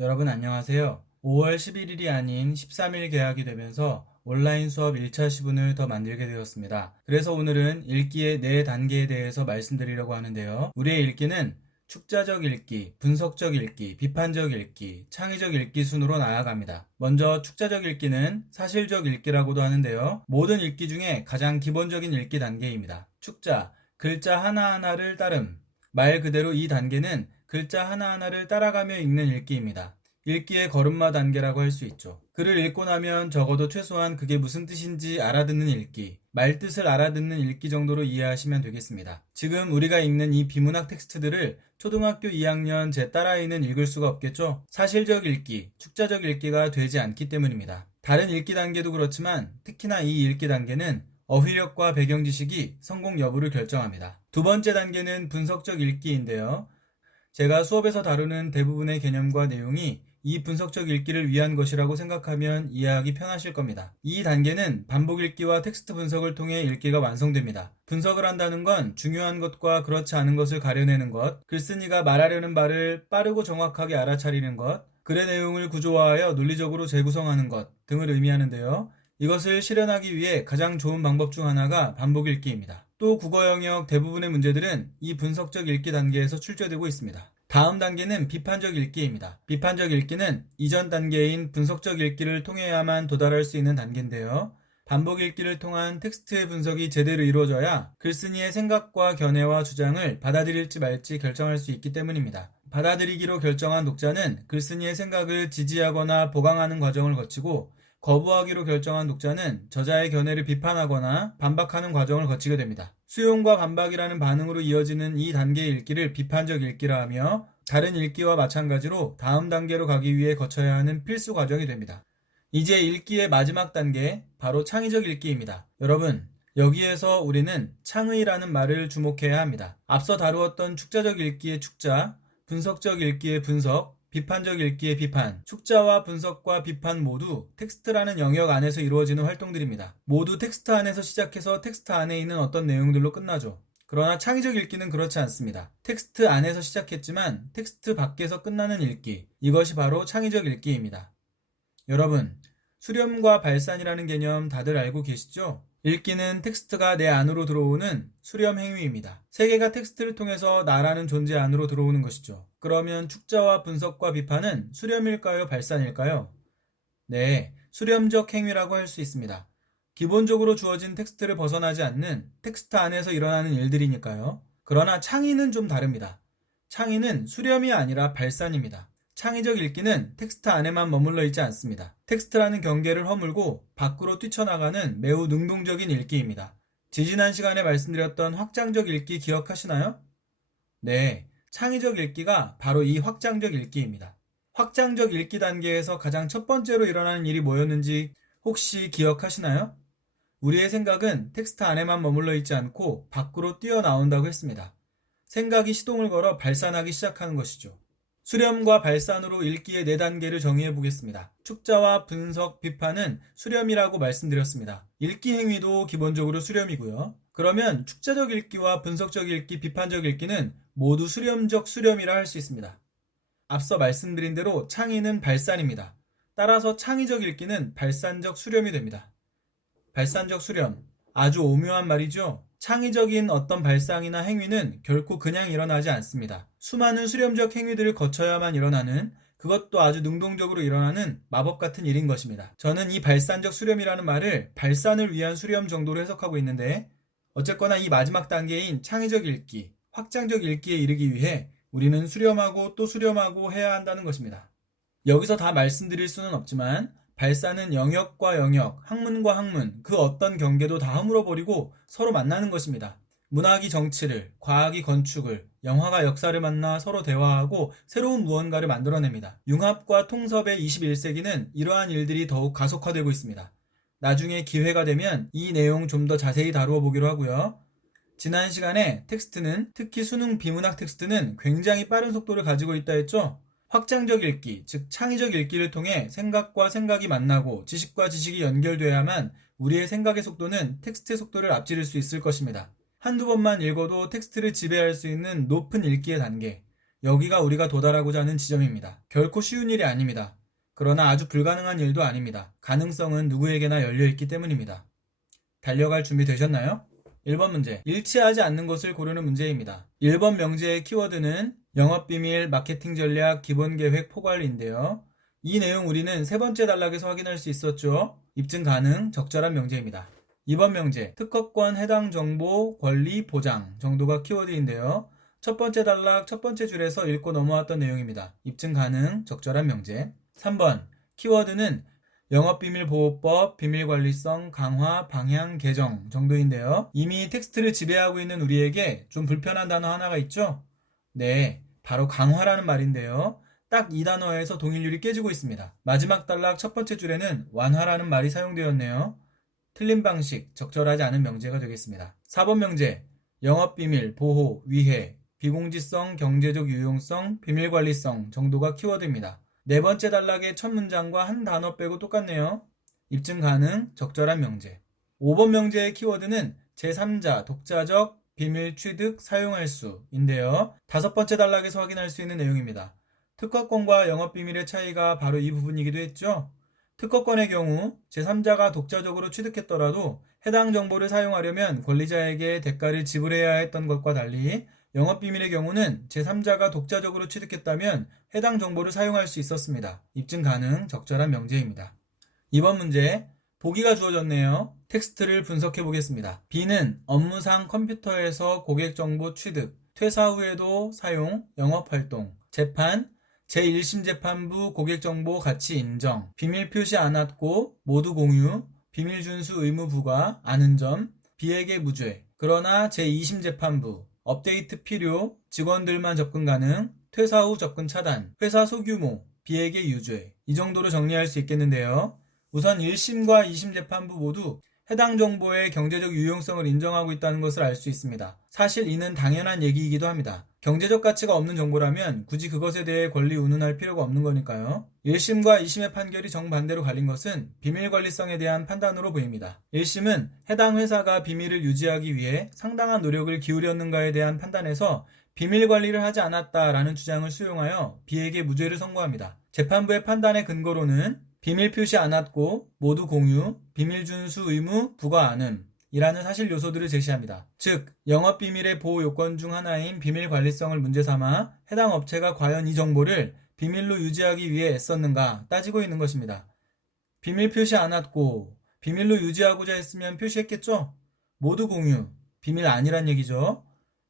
여러분 안녕하세요. 5월 11일이 아닌 13일 개학이 되면서 온라인 수업 1차 시분을 더 만들게 되었습니다. 그래서 오늘은 읽기의 4단계에 대해서 말씀드리려고 하는데요. 우리의 읽기는 축자적 읽기, 분석적 읽기, 비판적 읽기, 창의적 읽기 순으로 나아갑니다. 먼저 축자적 읽기는 사실적 읽기라고도 하는데요. 모든 읽기 중에 가장 기본적인 읽기 단계입니다. 축자, 글자 하나하나를 따름. 말 그대로 이 단계는 글자 하나하나를 따라가며 읽는 읽기입니다. 읽기의 걸음마 단계라고 할 수 있죠. 글을 읽고 나면 적어도 최소한 그게 무슨 뜻인지 알아듣는 읽기, 말뜻을 알아듣는 읽기 정도로 이해하시면 되겠습니다. 지금 우리가 읽는 이 비문학 텍스트들을 초등학교 2학년 제 딸아이는 읽을 수가 없겠죠? 사실적 읽기, 축자적 읽기가 되지 않기 때문입니다. 다른 읽기 단계도 그렇지만 특히나 이 읽기 단계는 어휘력과 배경 지식이 성공 여부를 결정합니다. 두 번째 단계는 분석적 읽기인데요. 제가 수업에서 다루는 대부분의 개념과 내용이 이 분석적 읽기를 위한 것이라고 생각하면 이해하기 편하실 겁니다. 이 단계는 반복 읽기와 텍스트 분석을 통해 읽기가 완성됩니다. 분석을 한다는 건 중요한 것과 그렇지 않은 것을 가려내는 것, 글쓴이가 말하려는 바를 빠르고 정확하게 알아차리는 것, 글의 내용을 구조화하여 논리적으로 재구성하는 것 등을 의미하는데요. 이것을 실현하기 위해 가장 좋은 방법 중 하나가 반복 읽기입니다. 또 국어 영역 대부분의 문제들은 이 분석적 읽기 단계에서 출제되고 있습니다. 다음 단계는 비판적 읽기입니다. 비판적 읽기는 이전 단계인 분석적 읽기를 통해야만 도달할 수 있는 단계인데요. 반복 읽기를 통한 텍스트의 분석이 제대로 이루어져야 글쓴이의 생각과 견해와 주장을 받아들일지 말지 결정할 수 있기 때문입니다. 받아들이기로 결정한 독자는 글쓴이의 생각을 지지하거나 보강하는 과정을 거치고 거부하기로 결정한 독자는 저자의 견해를 비판하거나 반박하는 과정을 거치게 됩니다. 수용과 반박이라는 반응으로 이어지는 이 단계의 읽기를 비판적 읽기라 하며 다른 읽기와 마찬가지로 다음 단계로 가기 위해 거쳐야 하는 필수 과정이 됩니다. 이제 읽기의 마지막 단계, 바로 창의적 읽기입니다. 여러분, 여기에서 우리는 창의라는 말을 주목해야 합니다. 앞서 다루었던 축자적 읽기의 축자, 분석적 읽기의 분석, 비판적 읽기의 비판, 축자와 분석과 비판 모두 텍스트라는 영역 안에서 이루어지는 활동들입니다. 모두 텍스트 안에서 시작해서 텍스트 안에 있는 어떤 내용들로 끝나죠. 그러나 창의적 읽기는 그렇지 않습니다. 텍스트 안에서 시작했지만 텍스트 밖에서 끝나는 읽기, 이것이 바로 창의적 읽기입니다. 여러분, 수렴과 발산이라는 개념 다들 알고 계시죠? 읽기는 텍스트가 내 안으로 들어오는 수렴 행위입니다. 세계가 텍스트를 통해서 나라는 존재 안으로 들어오는 것이죠. 그러면 축자와 분석과 비판은 수렴일까요? 발산일까요? 네, 수렴적 행위라고 할 수 있습니다. 기본적으로 주어진 텍스트를 벗어나지 않는 텍스트 안에서 일어나는 일들이니까요. 그러나 창의는 좀 다릅니다. 창의는 수렴이 아니라 발산입니다. 창의적 읽기는 텍스트 안에만 머물러 있지 않습니다. 텍스트라는 경계를 허물고 밖으로 뛰쳐나가는 매우 능동적인 읽기입니다. 지지난 시간에 말씀드렸던 확장적 읽기 기억하시나요? 네, 창의적 읽기가 바로 이 확장적 읽기입니다. 확장적 읽기 단계에서 가장 첫 번째로 일어나는 일이 뭐였는지 혹시 기억하시나요? 우리의 생각은 텍스트 안에만 머물러 있지 않고 밖으로 뛰어나온다고 했습니다. 생각이 시동을 걸어 발산하기 시작하는 것이죠. 수렴과 발산으로 읽기의 4단계를 정의해 보겠습니다. 축자와 분석, 비판은 수렴이라고 말씀드렸습니다. 읽기 행위도 기본적으로 수렴이고요. 그러면 축자적 읽기와 분석적 읽기, 비판적 읽기는 모두 수렴적 수렴이라 할 수 있습니다. 앞서 말씀드린 대로 창의는 발산입니다. 따라서 창의적 읽기는 발산적 수렴이 됩니다. 발산적 수렴, 아주 오묘한 말이죠. 창의적인 어떤 발상이나 행위는 결코 그냥 일어나지 않습니다. 수많은 수렴적 행위들을 거쳐야만 일어나는, 그것도 아주 능동적으로 일어나는 마법 같은 일인 것입니다. 저는 이 발산적 수렴이라는 말을 발산을 위한 수렴 정도로 해석하고 있는데, 어쨌거나 이 마지막 단계인 창의적 읽기, 확장적 읽기에 이르기 위해 우리는 수렴하고 또 수렴하고 해야 한다는 것입니다. 여기서 다 말씀드릴 수는 없지만 발산은 영역과 영역, 학문과 학문, 그 어떤 경계도 다 허물어버리고 서로 만나는 것입니다. 문학이 정치를, 과학이 건축을, 영화가 역사를 만나 서로 대화하고 새로운 무언가를 만들어냅니다. 융합과 통섭의 21세기는 이러한 일들이 더욱 가속화되고 있습니다. 나중에 기회가 되면 이 내용 좀 더 자세히 다루어 보기로 하고요. 지난 시간에 텍스트는, 특히 수능 비문학 텍스트는 굉장히 빠른 속도를 가지고 있다 했죠? 확장적 읽기, 즉 창의적 읽기를 통해 생각과 생각이 만나고 지식과 지식이 연결돼야만 우리의 생각의 속도는 텍스트의 속도를 앞지를 수 있을 것입니다. 한두 번만 읽어도 텍스트를 지배할 수 있는 높은 읽기의 단계, 여기가 우리가 도달하고자 하는 지점입니다. 결코 쉬운 일이 아닙니다. 그러나 아주 불가능한 일도 아닙니다. 가능성은 누구에게나 열려있기 때문입니다. 달려갈 준비 되셨나요? 1번 문제. 일치하지 않는 것을 고르는 문제입니다. 1번 명제의 키워드는 영업비밀, 마케팅 전략, 기본계획, 포괄인데요. 이 내용 우리는 세 번째 단락에서 확인할 수 있었죠. 입증 가능, 적절한 명제입니다. 2번 명제. 특허권, 해당 정보, 권리, 보장 정도가 키워드인데요. 첫 번째 단락, 첫 번째 줄에서 읽고 넘어왔던 내용입니다. 입증 가능, 적절한 명제. 3번. 키워드는 영업비밀보호법, 비밀관리성, 강화, 방향, 개정 정도인데요. 이미 텍스트를 지배하고 있는 우리에게 좀 불편한 단어 하나가 있죠? 네, 바로 강화라는 말인데요. 딱 이 단어에서 동일률이 깨지고 있습니다. 마지막 단락 첫 번째 줄에는 완화라는 말이 사용되었네요. 틀린 방식, 적절하지 않은 명제가 되겠습니다. 4번 명제, 영업비밀, 보호, 위해, 비공지성, 경제적 유용성, 비밀관리성 정도가 키워드입니다. 네 번째 단락의 첫 문장과 한 단어 빼고 똑같네요. 입증 가능, 적절한 명제. 5번 명제의 키워드는 제3자, 독자적, 비밀 취득, 사용할 수인데요. 다섯 번째 단락에서 확인할 수 있는 내용입니다. 특허권과 영업비밀의 차이가 바로 이 부분이기도 했죠. 특허권의 경우 제3자가 독자적으로 취득했더라도 해당 정보를 사용하려면 권리자에게 대가를 지불해야 했던 것과 달리 영업비밀의 경우는 제3자가 독자적으로 취득했다면 해당 정보를 사용할 수 있었습니다. 입증 가능, 적절한 명제입니다. 2번 문제, 보기가 주어졌네요. 텍스트를 분석해 보겠습니다. B는 업무상 컴퓨터에서 고객정보 취득, 퇴사 후에도 사용, 영업활동, 재판, 제1심 재판부 고객정보 가치 인정, 비밀 표시 않았고 모두 공유, 비밀 준수 의무 부과, 아는 점, B에게 무죄. 그러나 제2심 재판부, 업데이트 필요, 직원들만 접근 가능, 퇴사 후 접근 차단, 회사 소규모, B에게 유죄. 이 정도로 정리할 수 있겠는데요. 우선 1심과 2심 재판부 모두 해당 정보의 경제적 유용성을 인정하고 있다는 것을 알 수 있습니다. 사실 이는 당연한 얘기이기도 합니다. 경제적 가치가 없는 정보라면 굳이 그것에 대해 권리 운운할 필요가 없는 거니까요. 1심과 2심의 판결이 정반대로 갈린 것은 비밀관리성에 대한 판단으로 보입니다. 1심은 해당 회사가 비밀을 유지하기 위해 상당한 노력을 기울였는가에 대한 판단에서 비밀관리를 하지 않았다라는 주장을 수용하여 B에게 무죄를 선고합니다. 재판부의 판단의 근거로는 비밀 표시 않았고 모두 공유, 비밀 준수 의무 부과 않음 이라는 사실 요소들을 제시합니다. 즉, 영업비밀의 보호 요건 중 하나인 비밀관리성을 문제 삼아 해당 업체가 과연 이 정보를 비밀로 유지하기 위해 애썼는가 따지고 있는 것입니다. 비밀 표시 않았고 비밀로 유지하고자 했으면 표시했겠죠? 모두 공유, 비밀 아니란 얘기죠.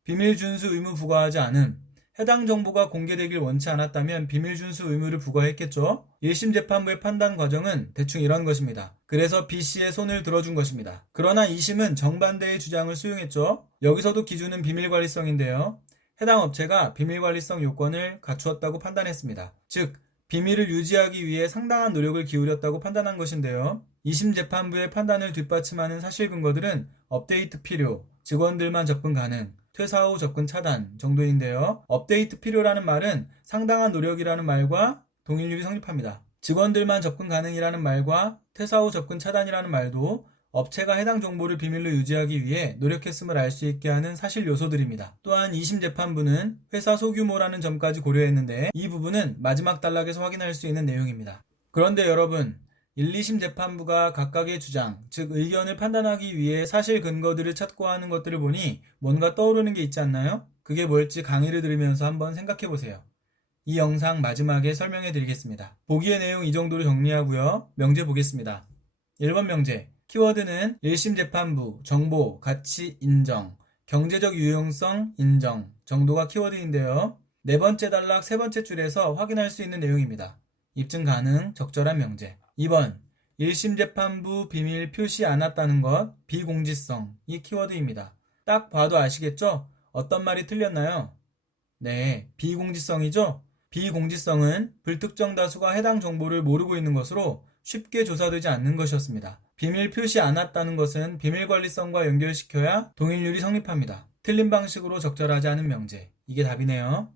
비밀 준수 의무 부과하지 않음, 해당 정보가 공개되길 원치 않았다면 비밀 준수 의무를 부과했겠죠. 1심 재판부의 판단 과정은 대충 이런 것입니다. 그래서 B씨의 손을 들어준 것입니다. 그러나 2심은 정반대의 주장을 수용했죠. 여기서도 기준은 비밀관리성인데요. 해당 업체가 비밀관리성 요건을 갖추었다고 판단했습니다. 즉, 비밀을 유지하기 위해 상당한 노력을 기울였다고 판단한 것인데요. 2심 재판부의 판단을 뒷받침하는 사실 근거들은 업데이트 필요, 직원들만 접근 가능, 퇴사 후 접근 차단 정도인데요. 업데이트 필요라는 말은 상당한 노력이라는 말과 동일률이 성립합니다. 직원들만 접근 가능이라는 말과 퇴사 후 접근 차단이라는 말도 업체가 해당 정보를 비밀로 유지하기 위해 노력했음을 알 수 있게 하는 사실 요소들입니다. 또한 2심 재판부는 회사 소규모라는 점까지 고려했는데 이 부분은 마지막 단락에서 확인할 수 있는 내용입니다. 그런데 여러분, 1, 2심 재판부가 각각의 주장, 즉 의견을 판단하기 위해 사실 근거들을 찾고 하는 것들을 보니 뭔가 떠오르는 게 있지 않나요? 그게 뭘지 강의를 들으면서 한번 생각해 보세요. 이 영상 마지막에 설명해 드리겠습니다. 보기의 내용 이 정도로 정리하고요. 명제 보겠습니다. 1번 명제. 키워드는 1심 재판부, 정보, 가치 인정, 경제적 유용성 인정 정도가 키워드인데요. 네 번째 단락 세 번째 줄에서 확인할 수 있는 내용입니다. 입증 가능, 적절한 명제. 2번, 1심 재판부 비밀 표시 않았다는 것, 비공지성, 이 키워드입니다. 딱 봐도 아시겠죠? 어떤 말이 틀렸나요? 네, 비공지성이죠? 비공지성은 불특정 다수가 해당 정보를 모르고 있는 것으로 쉽게 조사되지 않는 것이었습니다. 비밀 표시 않았다는 것은 비밀관리성과 연결시켜야 동일률이 성립합니다. 틀린 방식으로 적절하지 않은 명제, 이게 답이네요.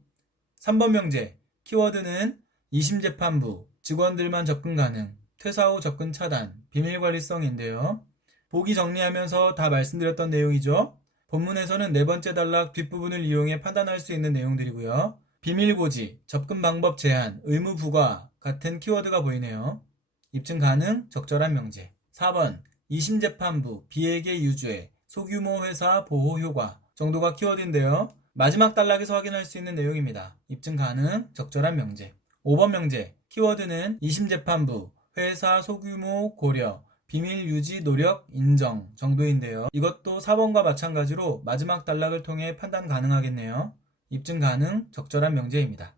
3번 명제, 키워드는 2심 재판부, 직원들만 접근 가능, 퇴사 후 접근 차단, 비밀관리성인데요. 보기 정리하면서 다 말씀드렸던 내용이죠. 본문에서는 네 번째 단락 뒷부분을 이용해 판단할 수 있는 내용들이고요. 비밀고지, 접근 방법 제한, 의무 부과 같은 키워드가 보이네요. 입증 가능, 적절한 명제. 4번, 2심 재판부, 비회계 유죄, 소규모 회사 보호 효과 정도가 키워드인데요. 마지막 단락에서 확인할 수 있는 내용입니다. 입증 가능, 적절한 명제. 5번 명제, 키워드는 2심 재판부, 회사 소규모 고려, 비밀 유지 노력 인정 정도인데요. 이것도 4번과 마찬가지로 마지막 단락을 통해 판단 가능하겠네요. 입증 가능, 적절한 명제입니다.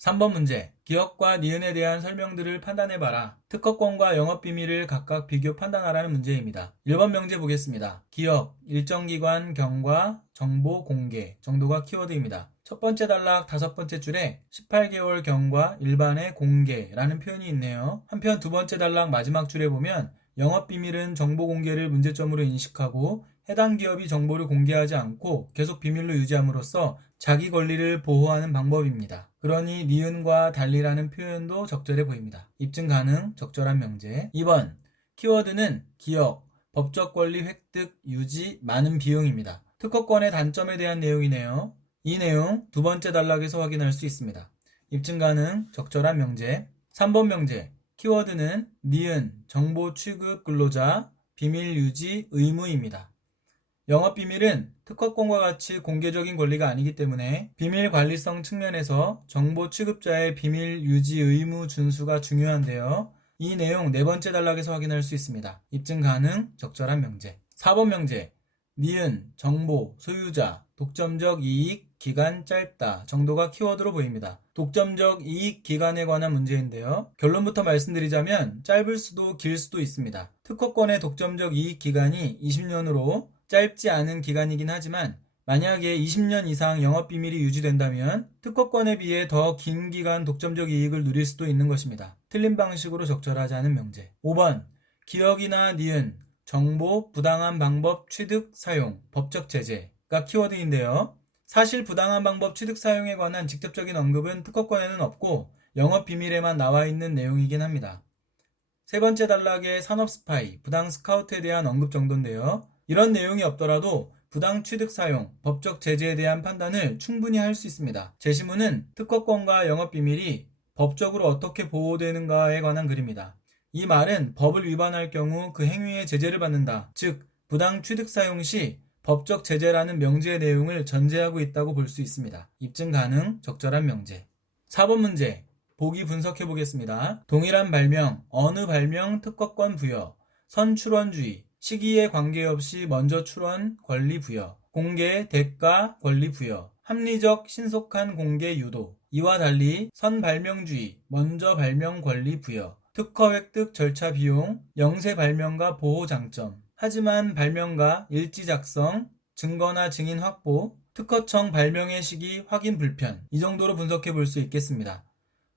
3번 문제, 기억과 니은에 대한 설명들을 판단해봐라. 특허권과 영업비밀을 각각 비교 판단하라는 문제입니다. 1번 명제 보겠습니다. 기억, 일정 기관 경과, 정보 공개 정도가 키워드입니다. 첫 번째 단락 다섯 번째 줄에 18개월 경과 일반의 공개라는 표현이 있네요. 한편 두 번째 단락 마지막 줄에 보면 영업비밀은 정보 공개를 문제점으로 인식하고 해당 기업이 정보를 공개하지 않고 계속 비밀로 유지함으로써 자기 권리를 보호하는 방법입니다. 그러니 니은과 달리라는 표현도 적절해 보입니다. 입증 가능, 적절한 명제. 2번, 키워드는 기억, 법적 권리 획득, 유지, 많은 비용입니다. 특허권의 단점에 대한 내용이네요. 이 내용 두 번째 단락에서 확인할 수 있습니다. 입증 가능, 적절한 명제. 3번 명제, 키워드는 니은, 정보 취급 근로자, 비밀 유지, 의무입니다. 영업비밀은 특허권과 같이 공개적인 권리가 아니기 때문에 비밀 관리성 측면에서 정보 취급자의 비밀 유지 의무 준수가 중요한데요. 이 내용 네 번째 단락에서 확인할 수 있습니다. 입증 가능, 적절한 명제. 4번 명제, 니은, 정보, 소유자, 독점적 이익, 기간 짧다 정도가 키워드로 보입니다. 독점적 이익 기간에 관한 문제인데요. 결론부터 말씀드리자면 짧을 수도 길 수도 있습니다. 특허권의 독점적 이익 기간이 20년으로 짧지 않은 기간이긴 하지만 만약에 20년 이상 영업비밀이 유지된다면 특허권에 비해 더 긴 기간 독점적 이익을 누릴 수도 있는 것입니다. 틀린 방식으로 적절하지 않은 명제. 5번, 기억이나 니은, 정보, 부당한 방법, 취득, 사용, 법적 제재가 키워드인데요. 사실 부당한 방법 취득 사용에 관한 직접적인 언급은 특허권에는 없고 영업비밀에만 나와 있는 내용이긴 합니다. 세 번째 단락의 산업 스파이, 부당 스카우트에 대한 언급 정도인데요. 이런 내용이 없더라도 부당 취득 사용, 법적 제재에 대한 판단을 충분히 할 수 있습니다. 제시문은 특허권과 영업비밀이 법적으로 어떻게 보호되는가에 관한 글입니다. 이 말은 법을 위반할 경우 그 행위에 제재를 받는다. 즉, 부당 취득 사용 시 법적 제재라는 명제의 내용을 전제하고 있다고 볼 수 있습니다. 입증 가능, 적절한 명제. 4번 문제, 보기 분석해 보겠습니다. 동일한 발명, 어느 발명 특허권 부여, 선출원주의, 시기에 관계없이 먼저 출원 권리 부여, 공개, 대가, 권리 부여, 합리적, 신속한 공개 유도. 이와 달리 선발명주의, 먼저 발명 권리 부여, 특허 획득 절차 비용, 영세 발명가 보호 장점. 하지만 발명가 일지 작성, 증거나 증인 확보, 특허청 발명의 시기 확인 불편. 이 정도로 분석해 볼 수 있겠습니다.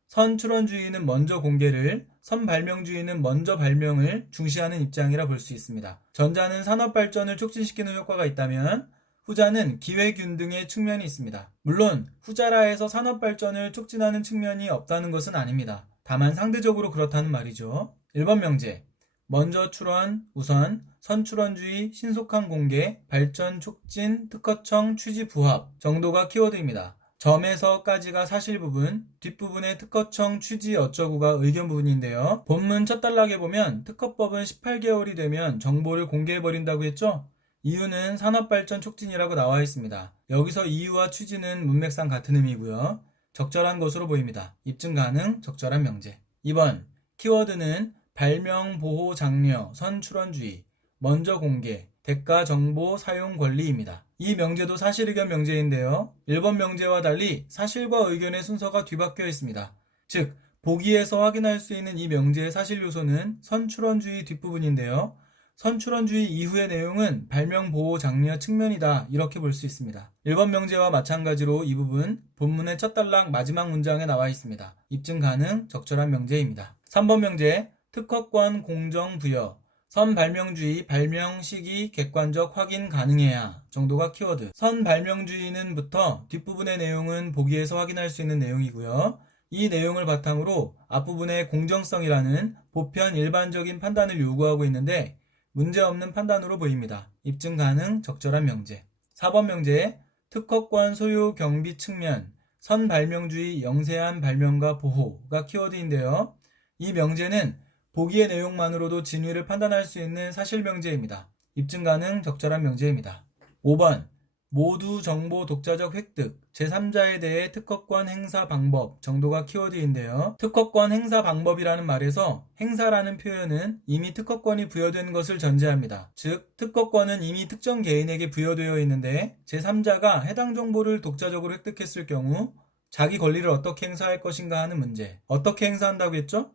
선출원주의는 먼저 공개를, 선발명주의는 먼저 발명을 중시하는 입장이라 볼 수 있습니다. 전자는 산업발전을 촉진시키는 효과가 있다면 후자는 기회균 등의 측면이 있습니다. 물론 후자라 해서 산업발전을 촉진하는 측면이 없다는 것은 아닙니다. 다만 상대적으로 그렇다는 말이죠. 1번 명제, 먼저 출원, 우선, 선출원주의, 신속한 공개, 발전 촉진, 특허청 취지 부합 정도가 키워드입니다. 점에서까지가 사실 부분, 뒷부분의 특허청 취지 어쩌구가 의견 부분인데요. 본문 첫 단락에 보면 특허법은 18개월이 되면 정보를 공개해버린다고 했죠? 이유는 산업발전 촉진이라고 나와 있습니다. 여기서 이유와 취지는 문맥상 같은 의미고요. 적절한 것으로 보입니다. 입증 가능, 적절한 명제. 2번, 키워드는 발명, 보호, 장려, 선출원주의, 먼저 공개, 대가 정보 사용 권리입니다. 이 명제도 사실의견 명제인데요. 1번 명제와 달리 사실과 의견의 순서가 뒤바뀌어 있습니다. 즉, 보기에서 확인할 수 있는 이 명제의 사실 요소는 선출원주의 뒷부분인데요. 선출원주의 이후의 내용은 발명, 보호, 장려 측면이다. 이렇게 볼 수 있습니다. 1번 명제와 마찬가지로 이 부분 본문의 첫 단락 마지막 문장에 나와 있습니다. 입증 가능, 적절한 명제입니다. 3번 명제, 특허권 공정 부여, 선발명주의, 발명 시기 객관적 확인 가능해야 정도가 키워드. 선발명주의는부터 뒷부분의 내용은 보기에서 확인할 수 있는 내용이고요. 이 내용을 바탕으로 앞부분의 공정성이라는 보편 일반적인 판단을 요구하고 있는데 문제없는 판단으로 보입니다. 입증 가능, 적절한 명제. 4번 명제, 특허권 소유 경비 측면, 선발명주의 영세한 발명과 보호가 키워드인데요. 이 명제는 보기의 내용만으로도 진위를 판단할 수 있는 사실 명제입니다. 입증 가능 적절한 명제입니다. 5번 모두 정보 독자적 획득, 제3자에 대해 특허권 행사 방법 정도가 키워드인데요. 특허권 행사 방법이라는 말에서 행사라는 표현은 이미 특허권이 부여된 것을 전제합니다. 즉, 특허권은 이미 특정 개인에게 부여되어 있는데 제3자가 해당 정보를 독자적으로 획득했을 경우 자기 권리를 어떻게 행사할 것인가 하는 문제. 어떻게 행사한다고 했죠?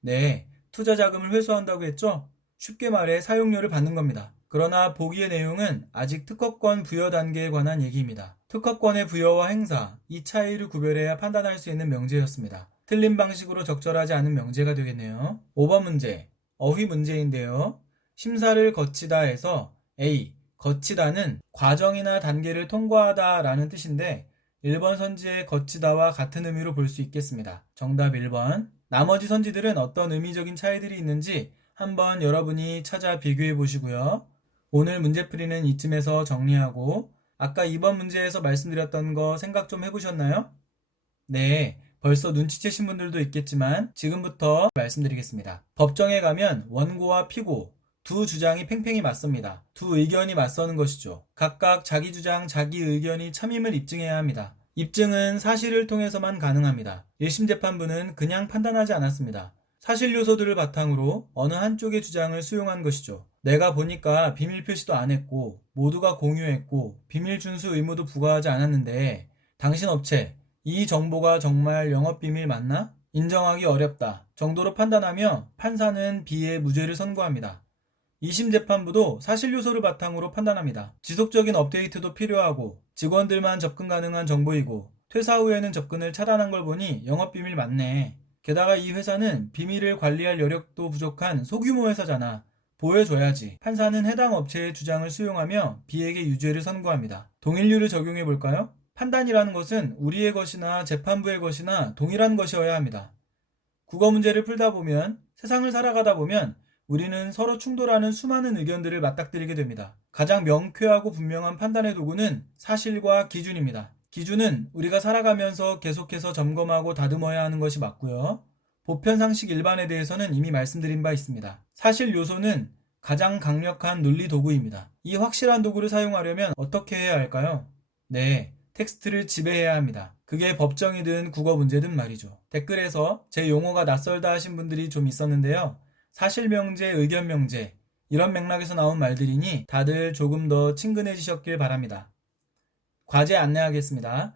네, 투자 자금을 회수한다고 했죠? 쉽게 말해 사용료를 받는 겁니다. 그러나 보기의 내용은 아직 특허권 부여 단계에 관한 얘기입니다. 특허권의 부여와 행사, 이 차이를 구별해야 판단할 수 있는 명제였습니다. 틀린 방식으로 적절하지 않은 명제가 되겠네요. 5번 문제, 어휘 문제인데요. 심사를 거치다 해서 A, 거치다는 과정이나 단계를 통과하다 라는 뜻인데 1번 선지의 거치다와 같은 의미로 볼 수 있겠습니다. 정답 1번. 나머지 선지들은 어떤 의미적인 차이들이 있는지 한번 여러분이 찾아 비교해 보시고요. 오늘 문제풀이는 이쯤에서 정리하고 아까 2번 문제에서 말씀드렸던 거 생각 좀 해보셨나요? 네, 벌써 눈치채신 분들도 있겠지만 지금부터 말씀드리겠습니다. 법정에 가면 원고와 피고 두 주장이 팽팽히 맞섭니다. 두 의견이 맞서는 것이죠. 각각 자기 주장, 자기 의견이 참임을 입증해야 합니다. 입증은 사실을 통해서만 가능합니다. 1심 재판부는 그냥 판단하지 않았습니다. 사실 요소들을 바탕으로 어느 한쪽의 주장을 수용한 것이죠. 내가 보니까 비밀 표시도 안 했고 모두가 공유했고 비밀 준수 의무도 부과하지 않았는데 당신 업체 이 정보가 정말 영업비밀 맞나? 인정하기 어렵다 정도로 판단하며 판사는 B의 무죄를 선고합니다. 2심 재판부도 사실 요소를 바탕으로 판단합니다. 지속적인 업데이트도 필요하고 직원들만 접근 가능한 정보이고 퇴사 후에는 접근을 차단한 걸 보니 영업비밀 맞네. 게다가 이 회사는 비밀을 관리할 여력도 부족한 소규모 회사잖아. 보여줘야지. 판사는 해당 업체의 주장을 수용하며 B에게 유죄를 선고합니다. 동일률을 적용해 볼까요? 판단이라는 것은 우리의 것이나 재판부의 것이나 동일한 것이어야 합니다. 국어 문제를 풀다 보면 세상을 살아가다 보면 우리는 서로 충돌하는 수많은 의견들을 맞닥뜨리게 됩니다. 가장 명쾌하고 분명한 판단의 도구는 사실과 기준입니다. 기준은 우리가 살아가면서 계속해서 점검하고 다듬어야 하는 것이 맞고요. 보편 상식 일반에 대해서는 이미 말씀드린 바 있습니다. 사실 요소는 가장 강력한 논리 도구입니다. 이 확실한 도구를 사용하려면 어떻게 해야 할까요? 네, 텍스트를 지배해야 합니다. 그게 법정이든 국어 문제든 말이죠. 댓글에서 제 용어가 낯설다 하신 분들이 좀 있었는데요. 사실 명제, 의견 명제 이런 맥락에서 나온 말들이니 다들 조금 더 친근해지셨길 바랍니다. 과제 안내하겠습니다.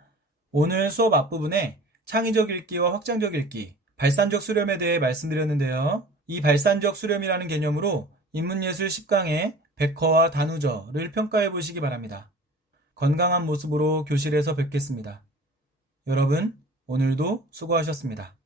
오늘 수업 앞부분에 창의적 읽기와 확장적 읽기, 발산적 수렴에 대해 말씀드렸는데요. 이 발산적 수렴이라는 개념으로 인문예술 10강의 백허와 단우저를 평가해 보시기 바랍니다. 건강한 모습으로 교실에서 뵙겠습니다. 여러분, 오늘도 수고하셨습니다.